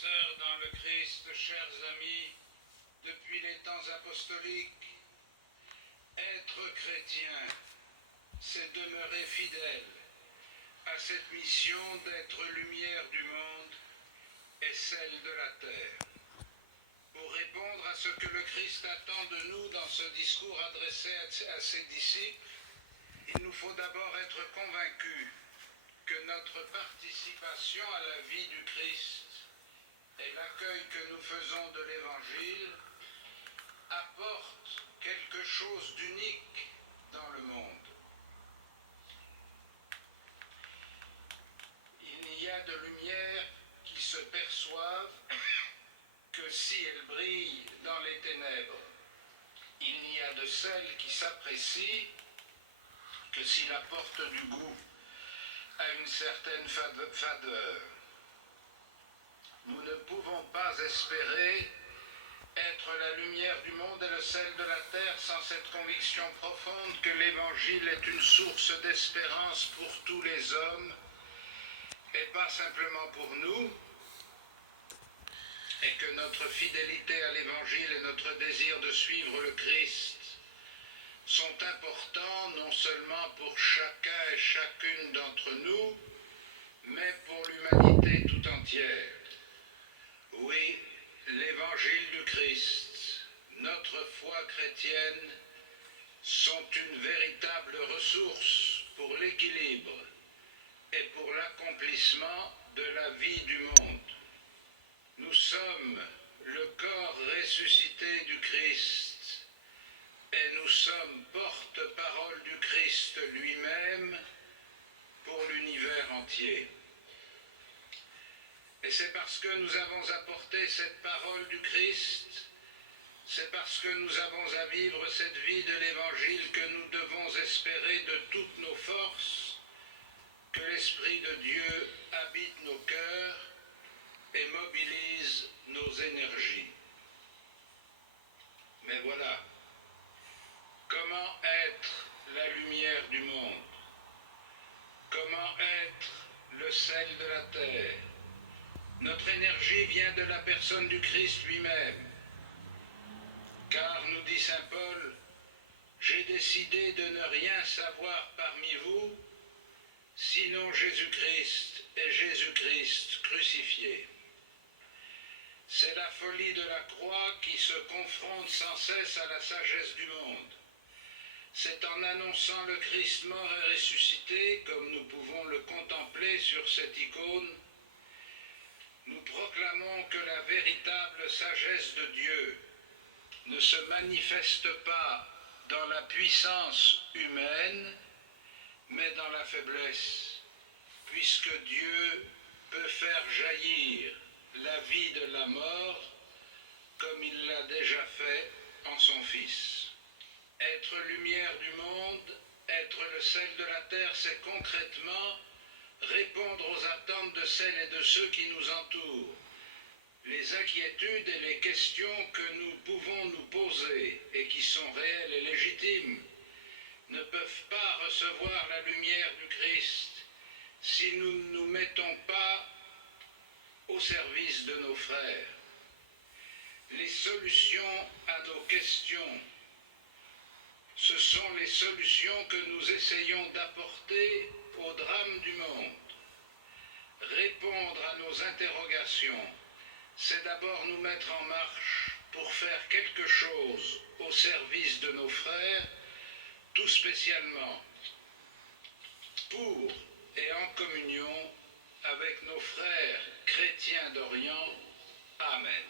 sœurs dans le Christ, chers amis, depuis les temps apostoliques, être chrétien, c'est demeurer fidèle à cette mission d'être lumière du monde et celle de la terre. Pour répondre à ce que le Christ attend de nous dans ce discours adressé à ses disciples, il nous faut d'abord être convaincus que notre participation à la vie du Christ et l'accueil que nous faisons de l'Évangile apportent quelque chose d'unique dans le monde. Il n'y a de lumière qui se perçoive que si elle brille dans les ténèbres. Il n'y a de celle qui s'apprécie que s'il apporte du goût à une certaine fadeur. Nous ne pouvons pas espérer être la lumière du monde et le sel de la terre sans cette conviction profonde que l'Évangile est une source d'espérance pour tous les hommes et pas simplement pour nous, et que notre fidélité à l'Évangile et notre désir de suivre le Christ sont importants non seulement pour chacun et chacune d'entre nous, mais pour l'humanité tout entière. Oui, l'Évangile du Christ, notre foi chrétienne, sont une véritable ressource pour l'équilibre et pour l'accomplissement de la vie du monde. Nous sommes le corps ressuscité du Christ et nous sommes porte-parole du Christ lui-même pour l'univers entier. Et c'est parce que nous avons apporté cette parole du Christ, c'est parce que nous avons à vivre cette vie de l'Évangile que nous devons espérer de toutes nos forces que l'Esprit de Dieu habite nos cœurs et mobilise nos énergies. Mais voilà, comment être la lumière du monde? Comment être le sel de la terre? Notre énergie vient de la personne du Christ lui-même. Car, nous dit saint Paul, j'ai décidé de ne rien savoir parmi vous, sinon Jésus-Christ et Jésus-Christ crucifié. C'est la folie de la croix qui se confronte sans cesse à la sagesse du monde. C'est en annonçant le Christ mort et ressuscité, comme nous pouvons le contempler sur cette icône, nous proclamons que la véritable sagesse de Dieu ne se manifeste pas dans la puissance humaine, mais dans la faiblesse, puisque Dieu peut faire jaillir la vie de la mort, comme il l'a déjà fait en son Fils. Être lumière du monde, être le sel de la terre, c'est concrètement répondre aux attentes de celles et de ceux qui nous entourent. Les inquiétudes et les questions que nous pouvons nous poser et qui sont réelles et légitimes ne peuvent pas recevoir la lumière du Christ si nous ne nous mettons pas au service de nos frères. Les solutions à nos questions, ce sont les solutions que nous essayons d'apporter au drame du monde. Répondre à nos interrogations, c'est d'abord nous mettre en marche pour faire quelque chose au service de nos frères, tout spécialement pour et en communion avec nos frères chrétiens d'Orient. Amen.